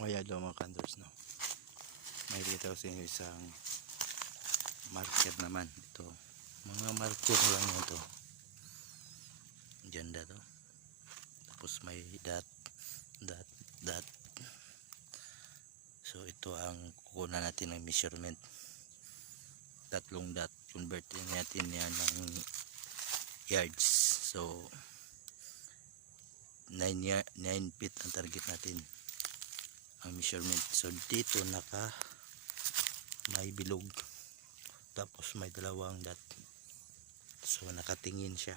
Kaya daw mga kandors, no? May dito sa inyo isang marker naman. Ito, mga marker lang yun to. Ganda to. Tapos may dot, dot, dot. So ito ang kukunan natin ng measurement. Tatlong dot. Convert natin yan ng yards. So 9 feet ang target natin, ang measurement. So dito may bilog, tapos may dalawang dot, so nakatingin siya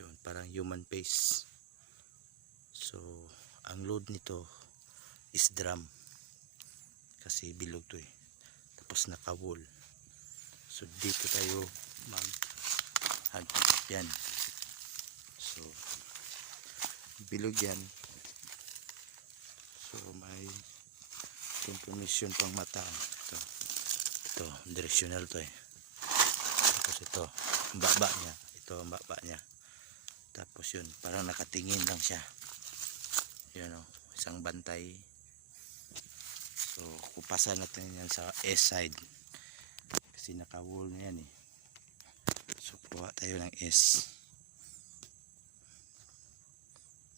yun, parang human face. So ang load nito is drum kasi bilog to tapos naka wall. So dito tayo hagip yan. So bilog yan. So may information pang mata. Ito directional to tapos ito ang baba niya, ito ang baba niya. Tapos yun, parang nakatingin lang siya. Yun isang bantay. So kupasan natin yan sa S side kasi naka wall na yan So kuha tayo ng S.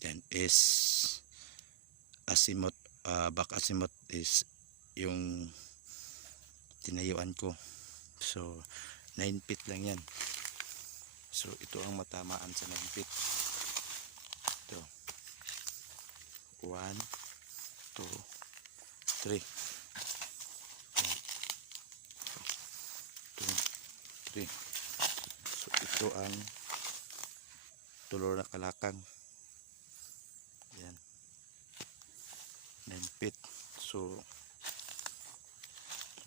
Yan, S azimuth, back azimuth is yung tinayuan ko. So 9 feet lang yan. So ito ang matamaan sa 9 feet. Ito 1, 2, 3. 2, 3. So ito ang tulo na kalakang. Yan, 9 feet. So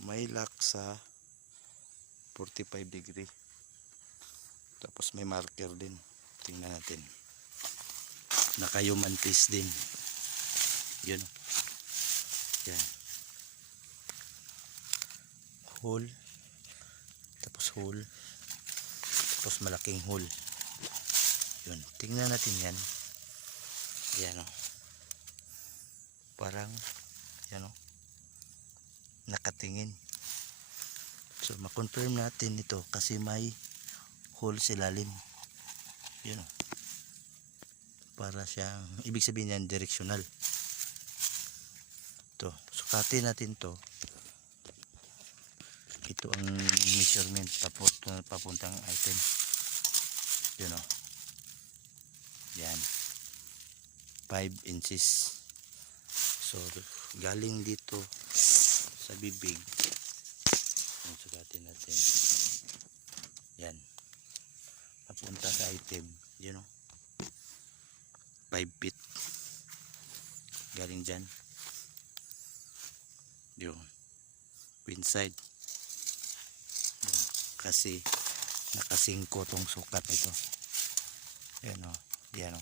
may lock sa 45 degree. Tapos may marker din. Tingnan natin. Naka human face din. Yun. Yan. Hole. Tapos hole. Tapos malaking hole. Yun. Tingnan natin yan. Yan parang yan nakatingin. So makonfirm natin ito kasi may hole sa ilalim. Yun para siyang, ibig sabihin yan directional. Ito, sukatin natin to. Ito ang measurement papuntang item. Yun yan 5 inches. So galing dito sa bibig, sukatin natin yan papunta sa item. Yun 5 feet galing dyan. Yun inside yun. Kasi nakasingko tong sukat nito. Yan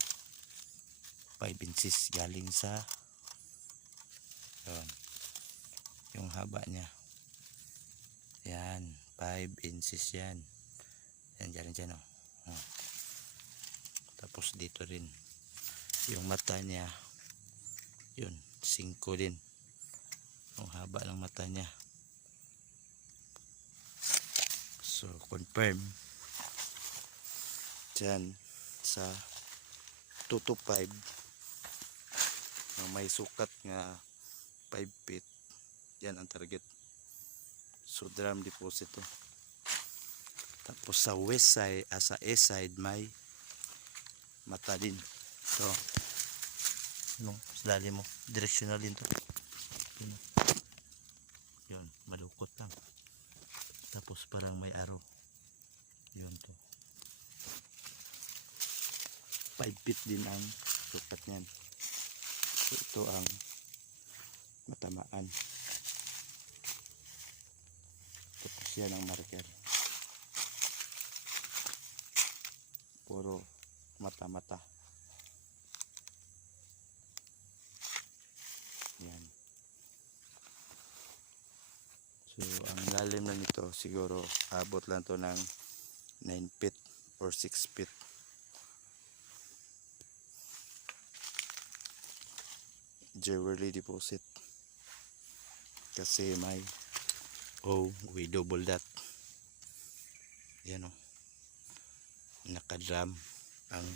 5 inches galing sa yun, yung haba niya. Yan 5 inches yan. Yan dyan tapos dito rin yung mata niya, yun 5 din yung haba ng mata niya. So confirm dyan sa 2 to 5 may sukat nga 5 feet. Yan ang target. So drum deposit to. Tapos sa west side, sa east side may mata din. So sa lalim mo, directional din to. Yun, malukot lang. Tapos parang may arrow. Yun to. 5 feet din ang sukat niyan. So ito ang matamaan. Tapos yan ang marker. Puro mata-mata. Yan. So ang lalim lang nito siguro abot lang to ng 9 feet or 6 feet. jewelry deposit. Kasi may we double that. Yan o. Nakadram ang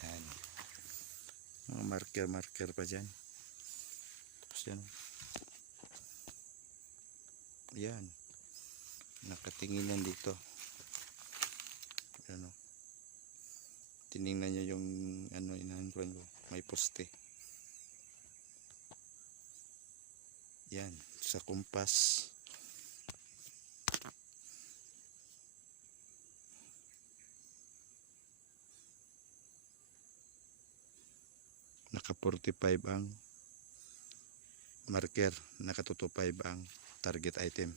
yan. Mga marker pa dyan. Tapos yan. Yan. Nakatingin yan dito. Yan o. Tiningnan nyo yung ano inahankuan ko. May poste. Yan. Sa kumpas. Naka 45 ang marker. Naka 25 ang target item.